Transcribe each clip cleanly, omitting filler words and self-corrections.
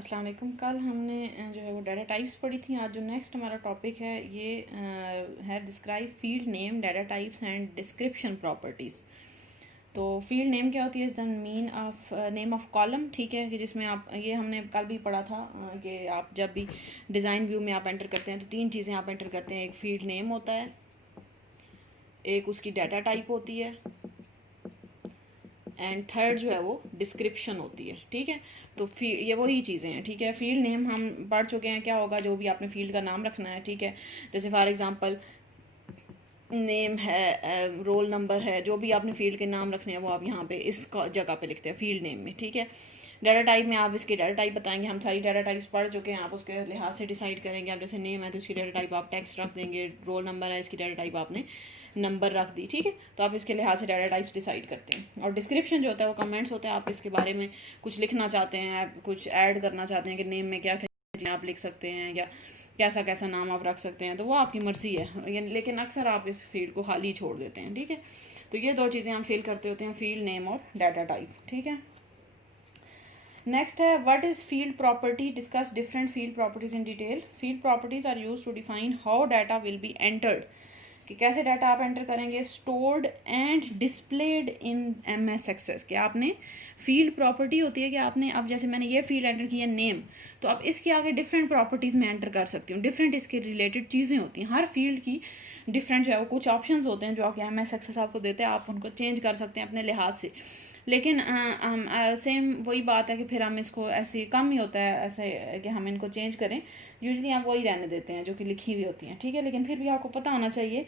अस्सलाम वालेकुम। कल हमने जो है वो डाटा टाइप्स पढ़ी थी। आज जो नेक्स्ट हमारा टॉपिक है ये है describe field name, data types and description properties. तो फील्ड नेम क्या होती है? Is the mean of name of column, ठीक है, कि जिसमें आप ये हमने कल भी पढ़ा था कि आप जब भी डिज़ाइन व्यू में आप एंटर करते हैं तो तीन चीज़ें आप एंटर करते हैं। एक फील्ड नेम होता है, एक उसकी डाटा टाइप होती है, एंड थर्ड जो है वो डिस्क्रिप्शन होती है, ठीक है। तो ये वही चीज़ें हैं, ठीक है। फील्ड नेम हम पढ़ चुके हैं, क्या होगा, जो भी आपने फील्ड का नाम रखना है, ठीक है। जैसे फॉर एग्जांपल नेम है, रोल नंबर है, जो भी आपने फील्ड के नाम रखने हैं वो आप यहाँ पे इस जगह पे लिखते हैं फील्ड नेम में, ठीक है। डाटा टाइप में आप इसके डाटा टाइप बताएंगे, हम सारी डाटा टाइप्स पढ़ चुके हैं, आप उसके लिहाज से डिसाइड करेंगे। आप जैसे नेम है तो उसकी डाटा टाइप आप टेक्स्ट रख देंगे, रोल नंबर है इसकी डाटा टाइप आपने नंबर रख दी, ठीक है। तो आप इसके लिहाज से डाटा टाइप्स डिसाइड करते हैं। और डिस्क्रिप्शन जो होता है वो कमेंट्स होते हैं, आप इसके बारे में कुछ लिखना चाहते हैं, कुछ ऐड करना चाहते हैं कि नेम में क्या क्या आप लिख सकते हैं या कैसा कैसा नाम आप रख सकते हैं, तो वो आपकी मर्ज़ी है, लेकिन अक्सर आप इस फील्ड को खाली छोड़ देते हैं, ठीक है। तो ये दो चीज़ें हम फिल करते होते हैं, फील्ड नेम और डाटा टाइप, ठीक है। नेक्स्ट है what is field property, discuss different field properties in detail. Field properties are use to define how data will be entered, कि कैसे डाटा आप एंटर करेंगे, stored and displayed in MS Access. कि आपने field property होती है कि आपने, अब जैसे मैंने ये फील्ड एंटर की है नेम, तो अब इसके आगे डिफरेंट प्रॉपर्टीज़ में एंटर कर सकती हूँ, डिफरेंट इसके रिलेटेड चीज़ें होती हैं, हर फील्ड की डिफरेंट जो है वो कुछ ऑप्शंस होते हैं जो आपके MS एक्सेस आपको देते हैं, आप उनको चेंज कर सकते हैं अपने लिहाज से। लेकिन सेम वही बात है कि फिर हम इसको ऐसे कम ही होता है ऐसे कि हम इनको चेंज करें, यूजली आप वही रहने देते हैं जो कि लिखी हुई होती हैं, ठीक है। लेकिन फिर भी आपको पता होना चाहिए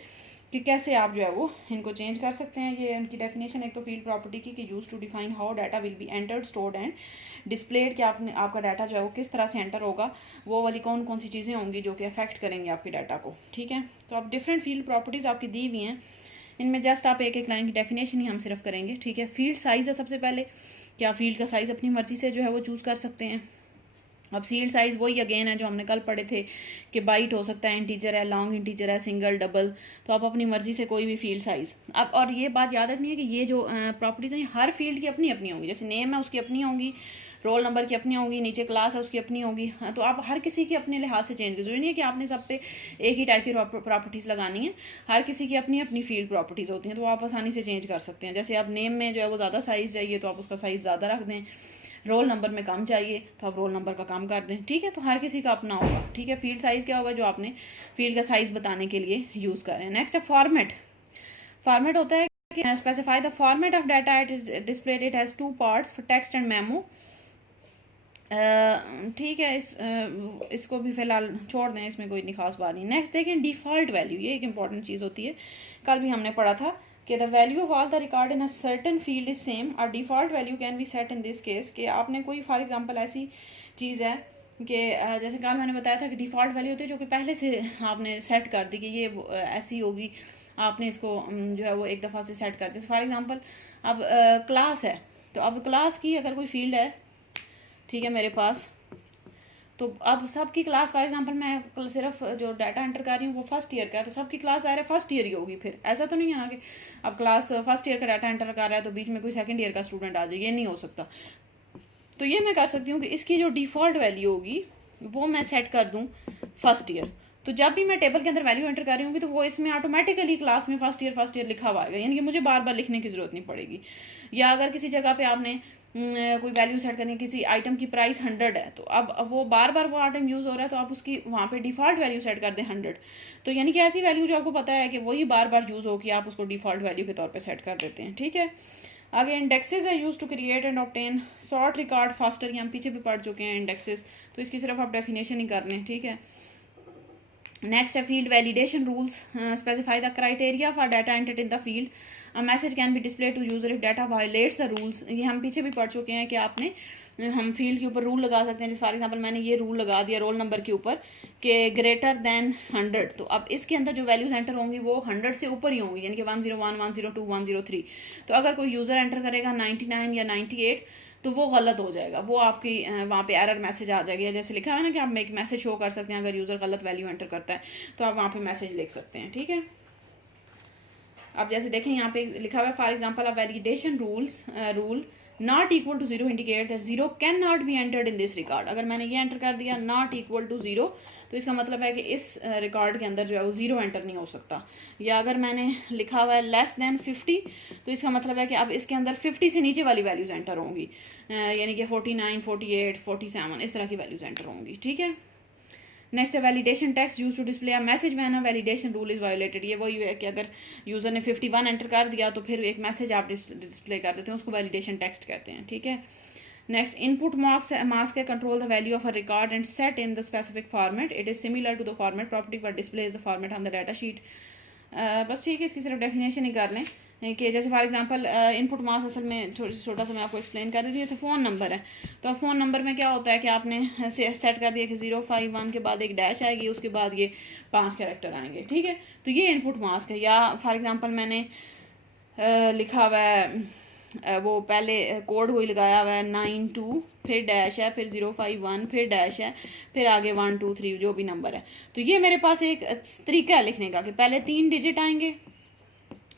कि कैसे आप जो है वो इनको चेंज कर सकते हैं। ये इनकी डेफिनेशन एक तो फील्ड प्रॉपर्टी की कि use to define how data will be entered, stored and displayed, कि आपने आपका डाटा जो है वो किस तरह से एंटर होगा, वो वाली कौन कौन सी चीज़ें होंगी जो कि अफेक्ट करेंगे आपके डाटा को, ठीक है। तो आप डिफरेंट फील्ड प्रॉपर्टीज़ आपकी दी हुई हैं, इनमें जस्ट आप एक एक लाइन की डेफिनेशन ही हम सिर्फ करेंगे, ठीक है। फील्ड साइज़ है सबसे पहले, क्या फील्ड का साइज़ अपनी मर्जी से जो है वो चूज़ कर सकते हैं। अब फील्ड साइज़ वही अगेन है जो हमने कल पढ़े थे कि बाइट हो सकता है, इंटीजर है, लॉन्ग इंटीजर है, सिंगल, डबल, तो आप अपनी मर्जी से कोई भी फील्ड साइज़। अब और ये बात याद रखनी है कि ये जो प्रॉपर्टीज़ हैं हर फील्ड की अपनी अपनी होंगी, जैसे नेम है उसकी अपनी होंगी, रोल नंबर की अपनी होगी, नीचे क्लास है उसकी अपनी होगी, तो आप हर किसी की अपने लिहाज से चेंज कर, जरूरी नहीं है कि आपने सब पे एक ही टाइप की प्रॉपर्टीज़ लगानी है, हर किसी की अपनी अपनी फील्ड प्रॉपर्टीज़ होती हैं, तो आप आसानी से चेंज कर सकते हैं। जैसे आप नेम में जो है वो ज़्यादा साइज़ चाहिए तो आप उसका साइज़ ज़्यादा रख दें, रोल नंबर में कम चाहिए तो आप रोल नंबर का कम कर दें, ठीक है। तो हर किसी का अपना होगा, ठीक है। फील्ड साइज़ क्या होगा, जो आपने फील्ड का साइज़ बताने के लिए यूज़ करें। नेक्स्ट है फॉर्मेट। फॉर्मेट होता है कि specify the format of data it is displayed, it has 2 parts, for text and memo, ठीक है। इसको भी फिलहाल छोड़ दें, इसमें कोई नहीं खास बात नहीं। नेक्स्ट देखें डिफ़ॉल्ट वैल्यू, ये एक इंपॉर्टेंट चीज़ होती है, कल भी हमने पढ़ा था कि the value of all the record in a certain field is same, और default value can be set in this case, कि आपने कोई फॉर एग्जांपल ऐसी चीज़ है कि जैसे कल मैंने बताया था कि डिफ़ॉल्ट वैल्यू होती है जो कि पहले से आपने सेट कर दी कि ये ऐसी होगी, आपने इसको जो है वो एक दफ़ा से सेट कर, जैसे फॉर एग्जांपल अब क्लास है, तो अब क्लास की अगर कोई फील्ड है, ठीक है, मेरे पास, तो अब सबकी क्लास फॉर एग्जांपल मैं सिर्फ जो डाटा एंटर कर रही हूँ वो फर्स्ट ईयर का है, तो सबकी क्लास आ रहा है फर्स्ट ईयर ही होगी, फिर ऐसा तो नहीं है ना कि अब क्लास फर्स्ट ईयर का डाटा एंटर कर रहा है तो बीच में कोई सेकंड ईयर का स्टूडेंट आ जाए, ये नहीं हो सकता। तो ये मैं कर सकती हूँ कि इसकी जो डिफ़ॉल्ट वैल्यू होगी वो मैं सेट कर दूँ फर्स्ट ईयर, तो जब भी मैं टेबल के अंदर वैल्यू एंटर कर रही हूँ तो वो इसमें ऑटोमेटिकली क्लास में फर्स्ट ईयर लिखा हुआ आएगा, यानी कि मुझे बार बार लिखने की ज़रूरत नहीं पड़ेगी। या अगर किसी जगह पे आपने कोई वैल्यू सेट करनी है, किसी आइटम की प्राइस 100 है, तो अब वो बार बार वो आइटम यूज़ हो रहा है, तो आप उसकी वहाँ पे डिफ़ॉल्ट वैल्यू सेट कर दें 100, तो यानी कि ऐसी वैल्यू जो आपको पता है कि वही बार बार यूज़ हो, कि आप उसको डिफ़ॉल्ट वैल्यू के तौर पे सेट कर देते हैं, ठीक है। आगे इंडेक्सेस है use to create and obtain sort record faster, ये हम पीछे भी पढ़ चुके हैं इंडेक्सेस, तो इसकी सिर्फ आप डेफिनेशन ही कर लें, ठीक है। नेक्स्ट है field validation rules, specify the criteria for data entered in the field, a message can be display to user if data violates the rules, ये हम पीछे भी पढ़ चुके हैं कि आपने हम फील्ड के ऊपर रूल लगा सकते हैं। जैसे फॉर एग्जांपल मैंने ये रूल लगा दिया रोल नंबर के ऊपर कि ग्रेटर देन 100, तो अब इसके अंदर जो वैल्यूज एंटर होंगी वो 100 से ऊपर ही होंगी, यानी कि 101, 102, 103। तो अगर कोई यूज़र एंटर करेगा 99 या 98 तो वो गलत हो जाएगा, वो आपकी वहाँ पे एरर मैसेज आ जाएगी, जैसे लिखा है ना कि आप एक मैसेज शो कर सकते हैं अगर यूज़र गलत वैल्यू एंटर करता है, तो आप वहाँ पे मैसेज लिख सकते हैं, ठीक है। अब जैसे देखें यहाँ पे लिखा हुआ है for example a validation rule not equal to zero indicate that zero can not be entered in this record. अगर मैंने ये एंटर कर दिया नॉट इक्वल टू जीरो, तो इसका मतलब है कि इस रिकॉर्ड के अंदर जो है वो जीरो एंटर नहीं हो सकता। या अगर मैंने लिखा हुआ है लेस देन 50, तो इसका मतलब है कि अब इसके अंदर 50 से नीचे वाली वैल्यूज एंटर होंगी, यानी कि 49, 48, 47 इस तरह की वैल्यूज एंटर होंगी। ठीक है, नेक्स्ट है validation text use to display a message when a validation rule is violated. ये वही है कि अगर यूजर ने 51 एंटर कर दिया तो फिर एक मैसेज आप डिस्प्ले कर देते हैं, उसको वैलिडेशन टेक्स्ट कहते हैं। ठीक है, नेक्स्ट इनपुट मास्क है control the value of a record and set in the specific format. It is similar to the format property but displays the format on the data sheet. बस ठीक है, इसकी सिर्फ डेफिनेशन ही कर लें कि जैसे फॉर एग्जांपल इनपुट मास असल में छोटा सा मैं आपको एक्सप्लेन कर देती हूँ। जैसे फ़ोन नंबर है, तो फ़ोन नंबर में क्या होता है कि आपने सेट कर दिया कि 051 के बाद एक डैश आएगी, उसके बाद ये 5 कैरेक्टर आएंगे। ठीक है, तो ये इनपुट मास्क है। या फॉर एग्जांपल मैंने लिखा हुआ है वो पहले कोड वही लगाया हुआ है 92, फिर डैश है, फिर 051, फिर डैश है, फिर आगे 1 2 3 जो भी नंबर है। तो ये मेरे पास एक तरीका है लिखने का कि पहले 3 डिजिट आएंगे,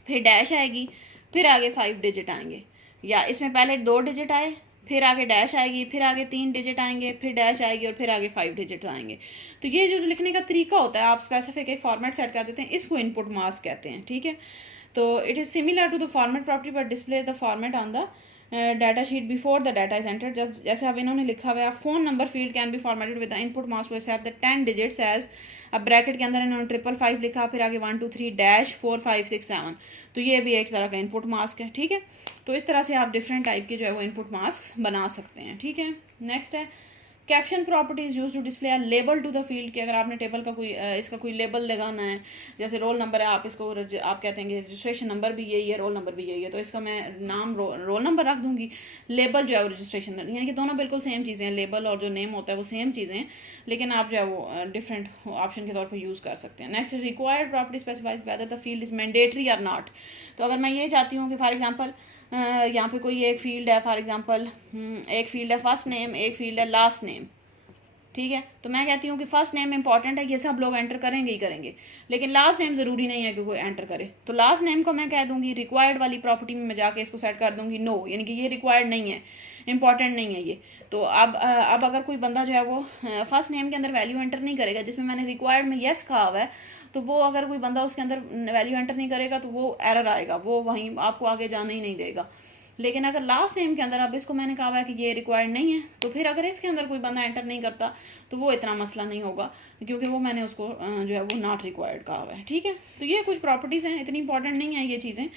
फिर डैश आएगी, फिर आगे 5 डिजिट आएंगे। या इसमें पहले 2 डिजिट आए, फिर आगे डैश आएगी, फिर आगे 3 डिजिट आएंगे, फिर डैश आएगी और फिर आगे 5 डिजिट आएंगे। तो ये जो लिखने का तरीका होता है, आप स्पेसिफिक एक फॉर्मेट सेट कर देते हैं, इसको इनपुट मास्क कहते हैं। ठीक है, तो it is similar to the format property but display the format on the data sheet before the data is entered. जब जैसे अब इन्होंने लिखा हुआ है phone number field can be formatted with the input mask to accept the 10 digits as. अब bracket के अंदर इन्होंने 555 लिखा, फिर आगे 1 2 3 डैश 4 5 6 7, तो ये भी एक तरह का इनपुट मास्क है। ठीक है, तो इस तरह से आप डिफरेंट टाइप के जो है वो इनपुट मास्क बना सकते हैं। ठीक है, नेक्स्ट है caption properties use to display a label to the field. कि अगर आपने टेबल का कोई इसका कोई लेबल लगाना है, जैसे रोल नंबर है, आप इसको आप कहते हैं कि रजिस्ट्रेशन नंबर भी यही है, रोल नंबर भी यही है, तो इसका मैं नाम रोल नंबर रख दूंगी। लेबल जो है वो रजिस्ट्रेशन, यानी कि दोनों बिल्कुल सेम चीज़ें हैं, लेबल और जो नेम होता है वो सेम चीज़ें हैं, लेकिन आप जो है वो डिफरेंट ऑप्शन के तौर पर यूज़ कर सकते हैं। Next required property specifies whether the field is mandatory और नॉट। तो अगर मैं ये चाहती हूँ कि फॉर एग्जाम्पल यहाँ पे कोई एक फील्ड है, फॉर एग्जांपल एक फील्ड है फर्स्ट नेम, एक फील्ड है लास्ट नेम। ठीक है, तो मैं कहती हूँ कि फर्स्ट नेम इंपॉर्टेंट है, ये सब लोग एंटर करेंगे ही करेंगे, लेकिन लास्ट नेम ज़रूरी नहीं है कि कोई एंटर करे। तो लास्ट नेम को मैं कह दूंगी रिक्वायर्ड वाली प्रॉपर्टी में मैं जाके इसको सेट कर दूंगी नो, यानी कि ये रिक्वायर्ड नहीं है, इंपॉर्टेंट नहीं है ये। तो अब अगर कोई बंदा जो है वो फर्स्ट नेम के अंदर वैल्यू एंटर नहीं करेगा, जिसमें मैंने रिक्वायर्ड में येस कहा हुआ है, तो वो अगर कोई बंदा उसके अंदर वैल्यू एंटर नहीं करेगा तो वो एरर आएगा, वो वहीं आपको आगे जाने ही नहीं देगा। लेकिन अगर लास्ट नेम के अंदर अब इसको मैंने कहा है कि ये रिक्वायर्ड नहीं है, तो फिर अगर इसके अंदर कोई बंदा एंटर नहीं करता तो वो इतना मसला नहीं होगा, क्योंकि वो मैंने उसको जो है वो नॉट रिक्वायर्ड कहा हुआ है। ठीक है, तो ये कुछ प्रॉपर्टीज़ हैं, इतनी इंपॉर्टेंट नहीं है ये चीज़ें,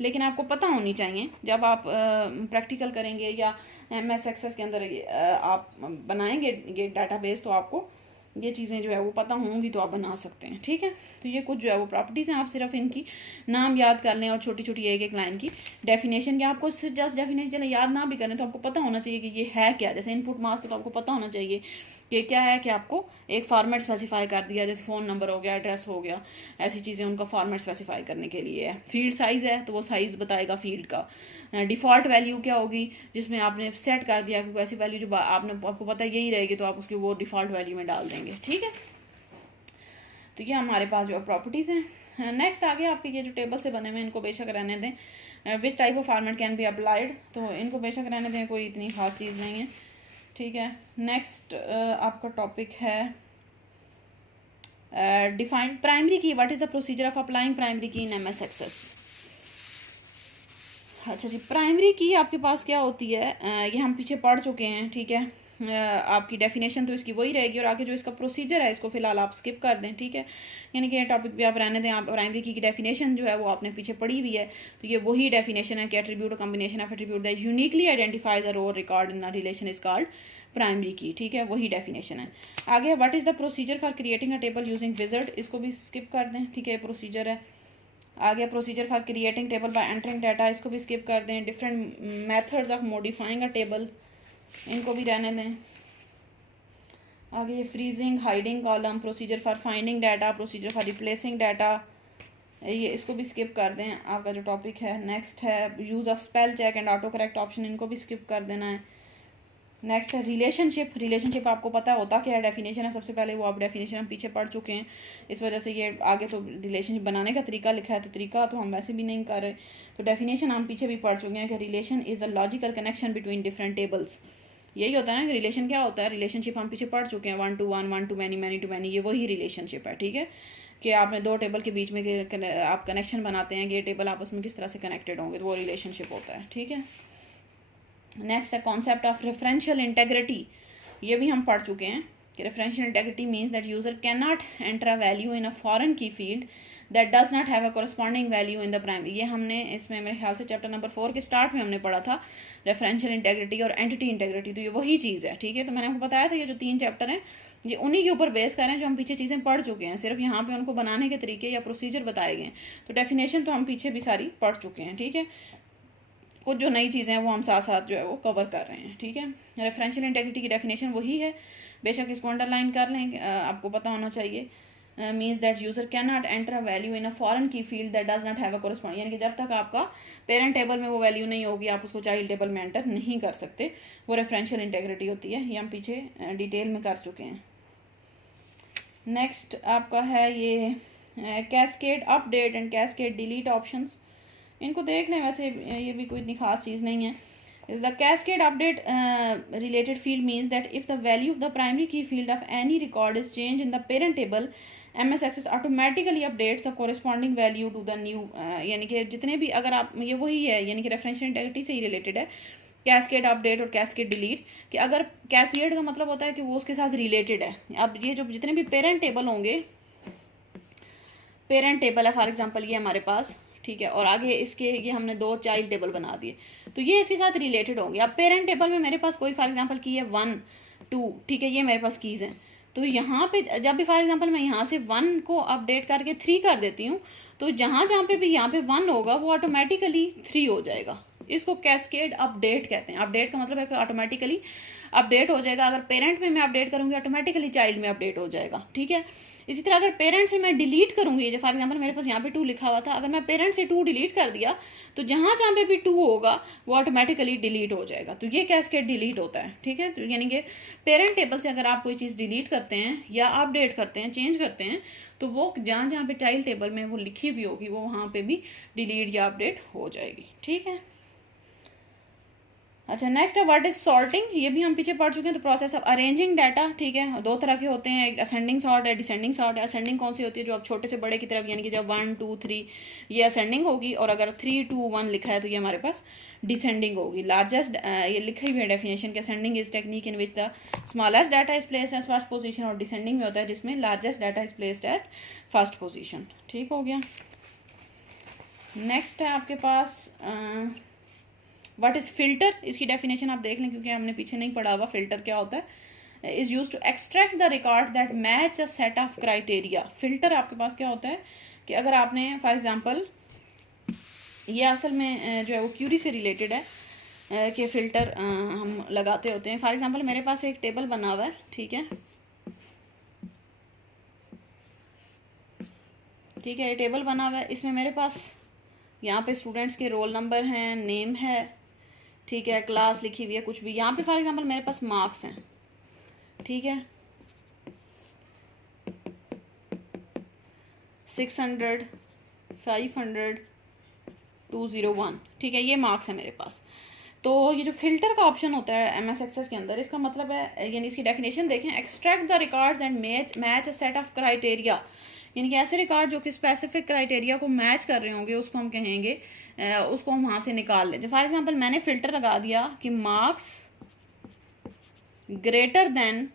लेकिन आपको पता होनी चाहिए जब आप प्रैक्टिकल करेंगे या MS एक्सेस के अंदर आप बनाएंगे ये डाटाबेस, तो आपको ये चीज़ें जो है वो पता होंगी तो आप बना सकते हैं। ठीक है, तो ये कुछ जो है वो प्रॉपर्टीज़ हैं, आप सिर्फ इनकी नाम याद कर लें और छोटी छोटी एक एक लाइन की डेफिनेशन, या आपको जस्ट डेफिनेशन याद ना भी करें तो आपको पता होना चाहिए कि ये है क्या। जैसे इनपुट मास्क, तो आपको पता होना चाहिए कि क्या है, कि आपको एक फॉर्मेट स्पेसिफाई कर दिया, जैसे फ़ोन नंबर हो गया, एड्रेस हो गया, ऐसी चीज़ें उनका फॉर्मेट स्पेसिफाई करने के लिए है। फील्ड साइज़ है तो वो साइज़ बताएगा फील्ड का। डिफ़ॉल्ट वैल्यू क्या होगी, जिसमें आपने सेट कर दिया क्योंकि ऐसी वैल्यू जो आपको पता यही रहेगी, तो आप उसकी वो डिफ़ॉल्ट वैल्यू में डाल देंगे। ठीक है, तो ये हमारे पास जो प्रॉपर्टीज़ हैं। नेक्स्ट आगे आपके ये जो टेबल से बने हुए इनको बेशक रहने दें। Which type of format can be applied, तो इनको बेशक रहने दें, कोई इतनी खास चीज़ नहीं है। ठीक है, नेक्स्ट आपका टॉपिक है डिफाइन प्राइमरी की। What is the procedure of applying primary की इन MS एक्सेस। अच्छा जी, प्राइमरी की आपके पास क्या होती है, ये हम पीछे पढ़ चुके हैं। ठीक है, आपकी डेफिनेशन तो इसकी वही रहेगी, और आगे जो इसका प्रोसीजर है इसको फिलहाल आप स्किप कर दें। ठीक है, यानी कि ये टॉपिक भी आप रहने दें। आप प्राइमरी की डेफिनेशन जो है वो आपने पीछे पढ़ी हुई है, तो ये वही डेफिनेशन है कि attribute a combination of attribute that uniquely identifies a row record in a relation is called primary key. ठीक है, वही डेफिनेशन है। आगे what is the procedure for creating a table using wizard, इसको भी स्किप कर दें। ठीक है, प्रोसीजर है। आगे procedure for creating table by entering data, इसको भी स्किप कर दें। Different methods of modifying a table, इनको भी रहने दें। आगे freezing, hiding column, procedure for finding data, procedure for replacing data, ये इसको भी स्किप कर दें, आपका जो टॉपिक है। नेक्स्ट है use of spell check and auto correct option, इनको भी स्किप कर देना है। नेक्स्ट है रिलेशनशिप। रिलेशनशिप आपको पता होता क्या है, डेफिनेशन है सबसे पहले, वो आप डेफिनेशन हम पीछे पढ़ चुके हैं, इस वजह से ये आगे तो रिलेशनशिप बनाने का तरीका लिखा है तो तरीका तो हम वैसे भी नहीं कर रहे, तो डेफिनेशन हम पीछे भी पढ़ चुके हैं कि relation is a logical connection between different tables. यही होता है ना कि रिलेशन क्या होता है, रिलेशनशिप हम पीछे पढ़ चुके हैं, 1 to 1, 1 to many, many to many, ये वही रिलेशनशिप है। ठीक है, कि आपने दो टेबल के बीच में आप कनेक्शन बनाते हैं, ये टेबल आपस में किस तरह से कनेक्टेड होंगे, तो वो रिलेशनशिप होता है। ठीक है, नेक्स्ट है कॉन्सेप्ट ऑफ रेफरेंशियल इंटेग्रिटी। ये भी हम पढ़ चुके हैं कि referential integrity means that user can not enter a value in a foreign key field that does not have a corresponding value in the primary. ये हमने इसमें मेरे ख्याल से चैप्टर नंबर 4 के स्टार्ट में हमने पढ़ा था, रेफरेंशियल इंटेग्रिटी और एंटिटी इंटेग्रिटी, तो ये वही चीज़ है। ठीक है, तो मैंने आपको बताया था ये जो 3 चैप्टर हैं ये उन्हीं के ऊपर बेस कर रहे हैं जो हम पीछे चीज़ें पढ़ चुके हैं, सिर्फ यहाँ पे उनको बनाने के तरीके या प्रोसीजर बताए गए हैं। तो डेफिनेशन तो हम पीछे भी सारी पढ़ चुके हैं। ठीक है, कुछ जो नई चीज़ें हैं वो हम साथ साथ जो है वो कवर कर रहे हैं। ठीक है, रेफरेंशियल इंटेग्रिटी की डेफिनेशन वही है, बेशक इसको अंडरलाइन कर लें, आपको पता होना चाहिए। Means that user can not enter a value in a foreign key field that does not have a corresponding, यानी कि जब तक आपका पेरेंट टेबल में वो वैल्यू नहीं होगी आप उसको चाइल्ड टेबल में एंटर नहीं कर सकते, वो रेफरेंशियल इंटेग्रिटी होती है। ये हम पीछे डिटेल में कर चुके हैं। नेक्स्ट आपका है ये cascade update and cascade delete options, इनको देख लें, वैसे ये भी कोई इतनी खास चीज़ नहीं है। The cascade update related field means that if the value of the primary key field of any record is change in the parent table, MS Access automatically updates the corresponding value to the new, यानी कि जितने भी अगर आप, ये वही है यानी कि रेफरेंशियल इंटेग्रिटी से ही रिलेटेड है कैस्केड अपडेट और कैस्केड डिलीट, कि अगर कैस्केड का मतलब होता है कि वो उसके साथ रिलेटेड है। अब ये जो जितने भी पेरेंट टेबल होंगे, पेरेंट टेबल है फॉर एग्जांपल ये हमारे पास, ठीक है, और आगे इसके ये हमने 2 चाइल्ड टेबल बना दिए, तो ये इसके साथ रिलेटेड होंगे। अब पेरेंट टेबल में मेरे पास कोई फॉर एग्जांपल की है 1 2, ठीक है, ये मेरे पास कीज़ हैं, तो यहाँ पे जब भी फॉर एग्जांपल मैं यहाँ से 1 को अपडेट करके 3 कर देती हूँ, तो जहाँ जहाँ पे भी यहाँ पे 1 होगा वो ऑटोमेटिकली 3 हो जाएगा। इसको कैस्केड अपडेट कहते हैं। अपडेट का मतलब है कि ऑटोमेटिकली अपडेट हो जाएगा। अगर पेरेंट में मैं अपडेट करूँगी ऑटोमेटिकली चाइल्ड में अपडेट हो जाएगा। ठीक है, इसी तरह अगर पेरेंट से मैं डिलीट करूँगी, जो फॉर एग्जांपल मेरे पास यहाँ पे 2 लिखा हुआ था, अगर मैं पेरेंट से 2 डिलीट कर दिया तो जहाँ जहाँ पे भी 2 होगा वो ऑटोमेटिकली डिलीट हो जाएगा, तो ये कैस्केड डिलीट होता है। ठीक है, तो यानी कि पेरेंट टेबल से अगर आप कोई चीज़ डिलीट करते हैं या अपडेट करते हैं, चेंज करते हैं, तो वो जहाँ जहाँ पे चाइल्ड टेबल में वो लिखी हुई होगी वो वहाँ पे भी डिलीट या अपडेट हो जाएगी। ठीक है, अच्छा नेक्स्ट है व्हाट इज सॉर्टिंग, ये भी हम पीछे पढ़ चुके हैं। तो प्रोसेस ऑफ अरेंजिंग डाटा, ठीक है, 2 तरह के होते हैं, एक असेंडिंग सॉर्ट है, डिसेंडिंग सॉर्ट है। असेंडिंग कौन सी होती है, जो अब छोटे से बड़े की तरफ, यानी कि जब 1 2 3 ये असेंडिंग होगी, और अगर 3 2 1 लिखा है तो ये हमारे पास डिसेंडिंग होगी। लार्जेस्ट, ये लिखी हुई है डेफिनेशन के, ascending is technique in which the smallest data is placed at first position, और डिसेंडिंग में होता है जिसमें largest data is placed at first position. ठीक हो गया। नेक्स्ट है आपके पास व्हाट इज़ फिल्टर, इसकी डेफिनेशन आप देख लें क्योंकि हमने पीछे नहीं पढ़ा हुआ। फिल्टर क्या होता है, is use to extract the record that match a set of criteria. Filter आपके पास क्या होता है कि अगर आपने फॉर एग्जांपल, ये असल में जो है वो क्यूरी से रिलेटेड है कि फ़िल्टर हम लगाते होते हैं। फॉर एग्जांपल मेरे पास एक टेबल बना हुआ है, ठीक है, ठीक है, ये टेबल बना हुआ है, इसमें मेरे पास यहाँ पे स्टूडेंट्स के रोल नंबर हैं, नेम है, ठीक है, क्लास लिखी हुई है, कुछ भी। यहाँ पे फॉर एग्जांपल मेरे पास मार्क्स हैं, ठीक है, 600 500 201, ठीक है, ये मार्क्स है मेरे पास। तो ये जो फिल्टर का ऑप्शन होता है MS Access के अंदर, इसका मतलब है, यानी इसकी डेफिनेशन देखें, extract the records that match a set of criteria, यानी कि ऐसे रिकॉर्ड जो कि स्पेसिफिक क्राइटेरिया को मैच कर रहे होंगे उसको हम कहेंगे, उसको हम वहाँ से निकाल लें। फॉर एग्जांपल मैंने फ़िल्टर लगा दिया कि मार्क्स ग्रेटर देन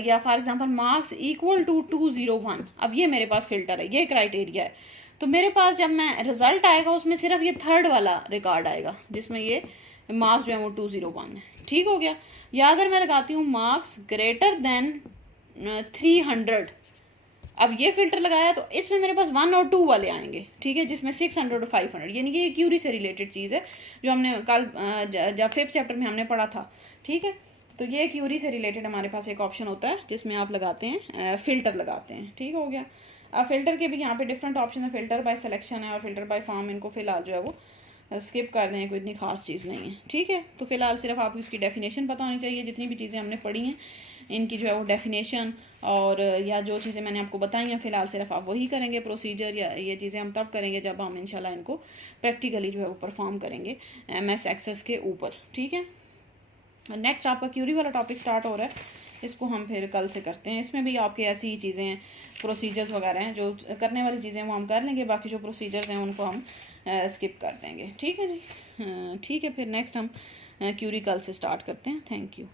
या for example marks equal to 201, अब ये मेरे पास फ़िल्टर है, ये क्राइटेरिया है। तो मेरे पास जब मैं रिजल्ट आएगा उसमें सिर्फ ये 3rd वाला रिकॉर्ड आएगा जिसमें ये मार्क्स जो है वो 201 है। ठीक हो गया। या अगर मैं लगाती हूँ मार्क्स ग्रेटर देन 300, अब ये फिल्टर लगाया तो इसमें मेरे पास 1 और 2 वाले आएंगे, ठीक है, जिसमें 600 और 500, यानी कि ये क्यूरी से रिलेटेड चीज़ है जो हमने कल जब 5th चैप्टर में हमने पढ़ा था। ठीक है, तो ये क्यूरी से रिलेटेड हमारे पास एक ऑप्शन होता है जिसमें आप लगाते हैं फ़िल्टर लगाते हैं। ठीक हो गया। अब फिल्टर के भी यहाँ पे डिफरेंट ऑप्शन है, फिल्टर बाय सिलेक्शन है और फिल्टर बाय फॉर्म, इनको फिलहाल जो है वो स्किप कर दें, कोई इतनी ख़ास चीज़ नहीं है, ठीक है। तो फ़िलहाल सिर्फ आपको इसकी डेफिनेशन पता होनी चाहिए, जितनी भी चीज़ें हमने पढ़ी हैं इनकी जो है वो डेफिनेशन और या जो चीज़ें मैंने आपको बताई हैं फ़िलहाल सिर्फ आप वही करेंगे प्रोसीजर, या ये चीज़ें हम तब करेंगे जब हम इंशाल्लाह इनको प्रैक्टिकली जो है वो परफॉर्म करेंगे MS एक्सेस के ऊपर, ठीक है। नेक्स्ट आपका क्यूरी वाला टॉपिक स्टार्ट हो रहा है, इसको हम फिर कल से करते हैं। इसमें भी आपके ऐसी ही चीज़ें हैं, प्रोसीजर्स वगैरह हैं, जो करने वाली चीज़ें वो हम कर लेंगे, बाकी जो प्रोसीजर्स हैं उनको हम स्किप कर देंगे, ठीक है जी। ठीक है, फिर नेक्स्ट हम क्यूरी कल से स्टार्ट करते हैं। Thank you.